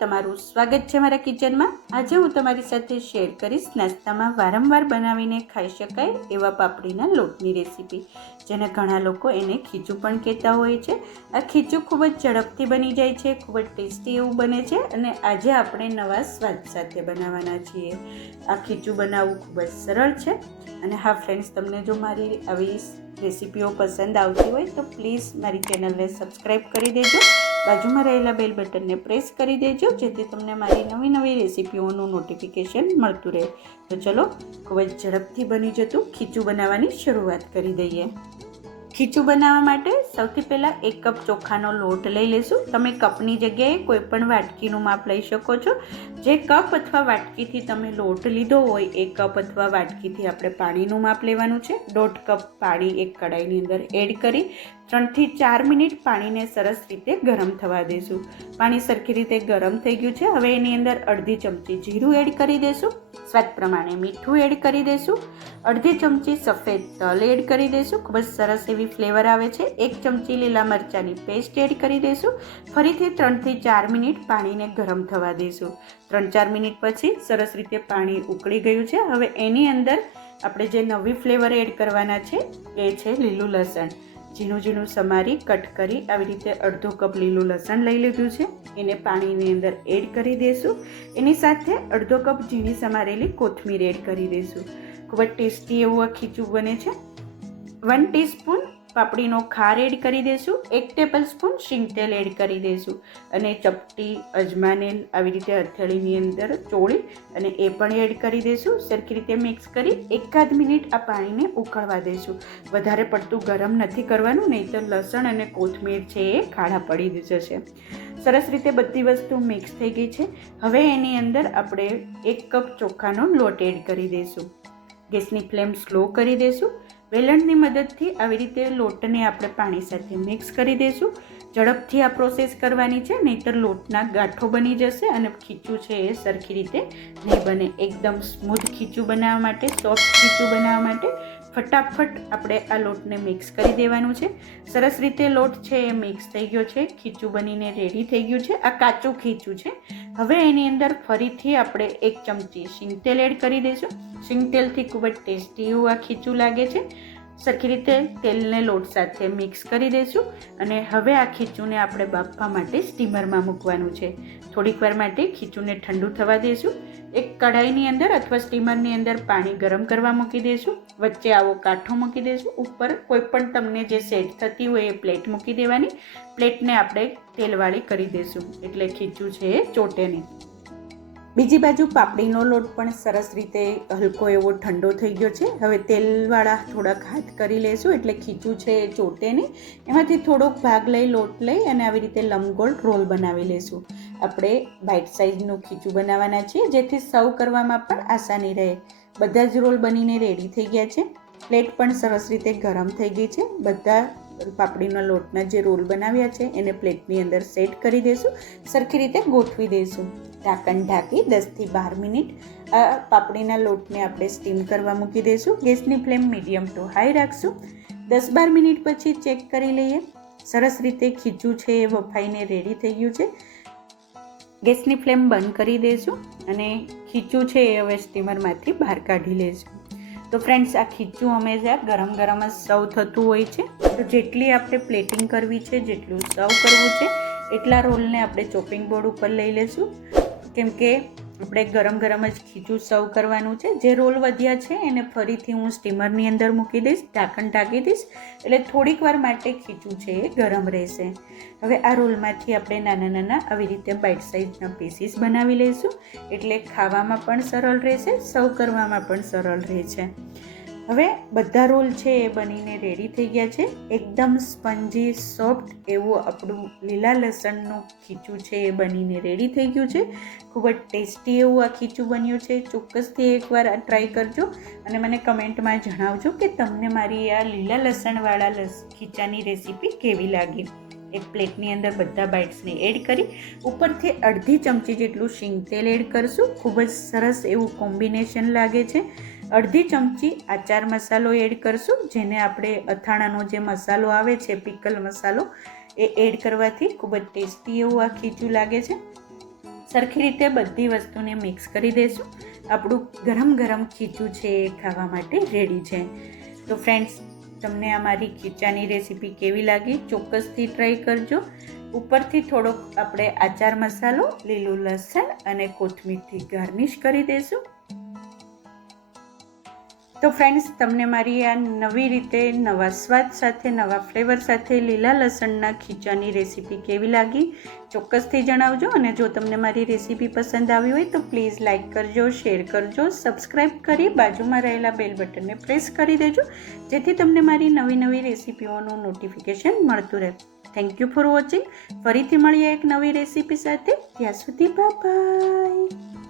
તમારું સ્વાગત છે મારા કિચનમાં। આજે હું તમારી સાથે શેર કરીશ નાસ્તામાં વારંવાર બનાવીને ખાઈ શકાય એવા પાપડીના લોટની રેસીપી, જેને ઘણા લોકો એને ખીચું પણ કહેતા હોય છે। આ ખીચું ખૂબ જ ઝડપથી બની જાય છે, ખૂબ જ ટેસ્ટી એવું બને છે અને આજે આપણે નવા સ્વાદ સાથે બનાવવાના છીએ। આ ખીચું બનાવવું ખૂબ જ સરળ છે અને હા ફ્રેન્ડ્સ, તમને જો મારી આવી રેસીપીઓ પસંદ આવતી હોય તો પ્લીઝ મારી ચેનલને સબસ્ક્રાઈબ કરી દેજો, બાજુમાં રહેલા બેલ બટનને પ્રેસ કરી દેજો, જેથી તમને મારી નવી નવી રેસીપીઓનું નોટિફિકેશન મળતું રહે। તો ચલો ખૂબ જ ઝડપથી બની જતું ખીચું બનાવવાની શરૂઆત કરી દઈએ। ખીચું બનાવવા માટે સૌથી પહેલાં 1 કપ ચોખાનો લોટ લઈ લેશું। તમે કપની જગ્યાએ કોઈ પણ વાટકીનું માપ લઈ શકો છો। જે કપ અથવા વાટકીથી તમે લોટ લીધો હોય એ કપ અથવા વાટકીથી આપણે પાણીનું માપ લેવાનું છે। 1.5 કપ પાણી એક કડાઈની અંદર એડ કરી 3 થી 4 મિનિટ પાણીને સરસ રીતે ગરમ થવા દેશું। પાણી સરખી રીતે ગરમ થઈ ગયું છે। હવે એની અંદર અડધી ચમચી જીરું એડ કરી દેશું, સ્વાદ પ્રમાણે મીઠું એડ કરી દેશું, અડધી ચમચી સફેદ તલ એડ કરી દેશું, ખૂબ જ સરસ એવી ફ્લેવર આવે છે। 1 ચમચી લીલા મરચાંની પેસ્ટ એડ કરી દેશું। ફરીથી 3 થી 4 મિનિટ પાણીને ગરમ થવા દેશું। 3-4 મિનિટ પછી સરસ રીતે પાણી ઉકળી ગયું છે। હવે એની અંદર આપણે જે નવી ફ્લેવર એડ કરવાના છે એ છે લીલું લસણ। ઝીણું ઝીણું સમારી કટ કરી આવી રીતે 1/2 કપ લીલું લસણ લઈ લીધું છે, એને પાણીની અંદર એડ કરી દઈશું। એની સાથે 1/2 કપ ઝીણી સમારેલી કોથમીર એડ કરી દઈશું। ખૂબ જ ટેસ્ટી એવું આ ખીચું બને છે। 1 ટીસ્પૂન પાપડીનો ખાર એડ કરી દઈશું, 1 ટેબલ સ્પૂન શીંગ તેલ એડ કરી દઈશું અને ચપટી અજમાને આવી રીતે હથેળીની અંદર ચોળી અને એ પણ એડ કરી દઈશું। સરખી રીતે મિક્સ કરી 1-8 મિનિટ આ પાણીને ઉકળવા દઈશું। વધારે પડતું ગરમ નથી કરવાનું, નહીં તો લસણ અને કોથમીર છે એ ખાડા પડી જશે। સરસ રીતે બધી વસ્તુ મિક્સ થઈ ગઈ છે। હવે એની અંદર આપણે 1 કપ ચોખાનો લોટ એડ કરી દઈશું। ગેસની ફ્લેમ સ્લો કરી દઈશું। વેલણની મદદથી આવી રીતે લોટને આપણે પાણી સાથે મિક્સ કરી દઈશું। ઝડપથી આ પ્રોસેસ કરવાની છે, નહીંતર લોટના ગાંઠો બની જશે અને ખીચું છે એ સરખી રીતે નહીં બને। એકદમ સ્મૂથ ખીચું બનાવવા માટે, સોફ્ટ ખીચું બનાવવા માટે ફટાફટ આપણે આ લોટને મિક્સ કરી દેવાનું છે। સરસ રીતે લોટ છે એ મિક્સ થઈ ગયો છે, ખીચું બનીને રેડી થઈ ગયું છે। આ કાચું ખીચું છે। હવે એની અંદર ફરીથી આપણે 1 ચમચી શીંગ તેલ એડ કરી દઈશું। શીંગ તેલથી ખૂબ જ ટેસ્ટી એવું આ ખીચું લાગે છે। સરખી રીતે તેલને લોટ સાથે મિક્સ કરી દઈશું અને હવે આ ખીચુંને આપણે બાફવા માટે સ્ટીમરમાં મૂકવાનું છે। થોડીક વાર માટે ખીચુંને ઠંડુ થવા દઈશું। એક કઢાઈની અંદર અથવા સ્ટીમરની અંદર પાણી ગરમ કરવા મૂકી દઈશું। વચ્ચે આવો કાંઠો મૂકી દઈશું। ઉપર કોઈ પણ તમને જે સેટ થતી હોય એ પ્લેટ મૂકી દેવાની। પ્લેટને આપણે તેલવાળી કરી દઈશું એટલે ખીચું છે એ ચોટે નહીં। બીજી બાજુ પાપડીનો લોટ પણ સરસ રીતે હલકો એવો ઠંડો થઈ ગયો છે। હવે તેલવાળા થોડાક હાથ કરી લઈશું એટલે ખીચું છે એ ચોટે નહીં। એમાંથી થોડોક ભાગ લઈ લોટ લઈ અને આવી રીતે લંબગોળ રોલ બનાવી લઈશું। આપણે બાઇટ સાઇઝનું ખીચું બનાવવાના છીએ, જેથી સર્વ કરવામાં પણ આસાની રહે। બધા જ રોલ બનીને રેડી થઈ ગયા છે। પ્લેટ પણ સરસ રીતે ગરમ થઈ ગઈ છે। બધા પાપડીના લોટના જે રોલ બનાવ્યા છે એને પ્લેટની અંદર સેટ કરી દઈશું। સરખી રીતે ગોઠવી દઈશું। ઢાંકણ ઢાંકી 10 થી 12 મિનિટ આ પાપડીના લોટને આપણે સ્ટીમ કરવા મૂકી દઈશું। ગેસની ફ્લેમ મીડિયમ ટુ હાઈ રાખશું। 10-12 મિનિટ પછી ચેક કરી લઈએ। સરસ રીતે ખીચું છે એ વફાઈને રેડી થઈ ગયું છે। ગેસની ફ્લેમ બંધ કરી દઈશું અને ખીચું છે એ હવે સ્ટીમરમાંથી બહાર કાઢી લઈશું। તો ફ્રેન્ડ્સ, આ ખીચું હંમેશા ગરમ ગરમ જ સર્વ થતું હોય છે। તો જેટલી આપણે પ્લેટિંગ કરવી છે, જેટલું સર્વ કરવું છે એટલા રોલને આપણે ચોપિંગ બોર્ડ ઉપર લઈ લઈશું, કેમ કે આપણે ગરમ ગરમ જ ખીચું સર્વ કરવાનું છે। જે રોલ વધ્યા છે એને ફરીથી હું સ્ટીમરની અંદર મૂકી દઈશ, ઢાંકણ ઢાંકી દઈશ એટલે થોડીક વાર માટે ખીચું છે એ ગરમ રહેશે। હવે આ રોલમાંથી આપણે નાના નાના આવી રીતે બાઇટ સાઇઝના પીસીસ બનાવી લઈશું, એટલે ખાવામાં પણ સરળ રહેશે, સર્વ કરવામાં પણ સરળ રહેશે। હવે બધા રોલ છે એ બનીને રેડી થઈ ગયા છે। એકદમ સ્પંજી સોફ્ટ એવું આપણું લીલા લસણનું ખીચું છે એ બનીને રેડી થઈ ગયું છે। ખૂબ જ ટેસ્ટી એવું આ ખીચું બન્યું છે। ચોક્કસથી એકવાર આ ટ્રાય કરજો અને મને કમેન્ટમાં જણાવજો કે તમને મારી આ લીલા લસણવાળા ખીચાની રેસીપી કેવી લાગી। એક પ્લેટની અંદર બધા બાઇટ્સને એડ કરી ઉપરથી અડધી ચમચી જેટલું શીંગ તેલ એડ કરશું। ખૂબ જ સરસ એવું કોમ્બિનેશન લાગે છે। અડધી ચમચી આચાર મસાલો એડ કરશું, જેને આપણે અથાણાનો જે મસાલો આવે છે, પિકલ મસાલો, એ એડ કરવાથી ખૂબ જ ટેસ્ટી એવું આ ખીચું લાગે છે। સરખી રીતે બધી વસ્તુને મિક્સ કરી દઈશું. આપણું ગરમ ગરમ ખીચું છે એ ખાવા માટે રેડી છે. તો ફ્રેન્ડ્સ, તમને આ મારી ખીચાની રેસીપી કેવી લાગી ચોક્કસથી ટ્રાય કરજો. ઉપરથી થોડોક આપણે આચાર મસાલો, લીલું લસણ અને કોથમીરથી ગાર્નિશ કરી દઈશું. તો ફ્રેન્ડ્સ, તમને મારી આ નવી રીતે, નવા સ્વાદ સાથે, નવા ફ્લેવર સાથે લીલા લસણના ખીચાની રેસીપી કેવી લાગી ચોક્કસથી જણાવજો. અને જો તમને મારી રેસીપી પસંદ આવી હોય તો પ્લીઝ લાઇક કરજો, શેર કરજો, સબસ્ક્રાઈબ કરી બાજુમાં રહેલા બેલ બટનને પ્રેસ કરી દેજો, જેથી તમને મારી નવી નવી રેસીપીઓનું નોટિફિકેશન મળતું રહે. Thank you for watching. ફરીથી મળીએ એક નવી રેસીપી સાથે. ત્યાં સુધી બાય બાય.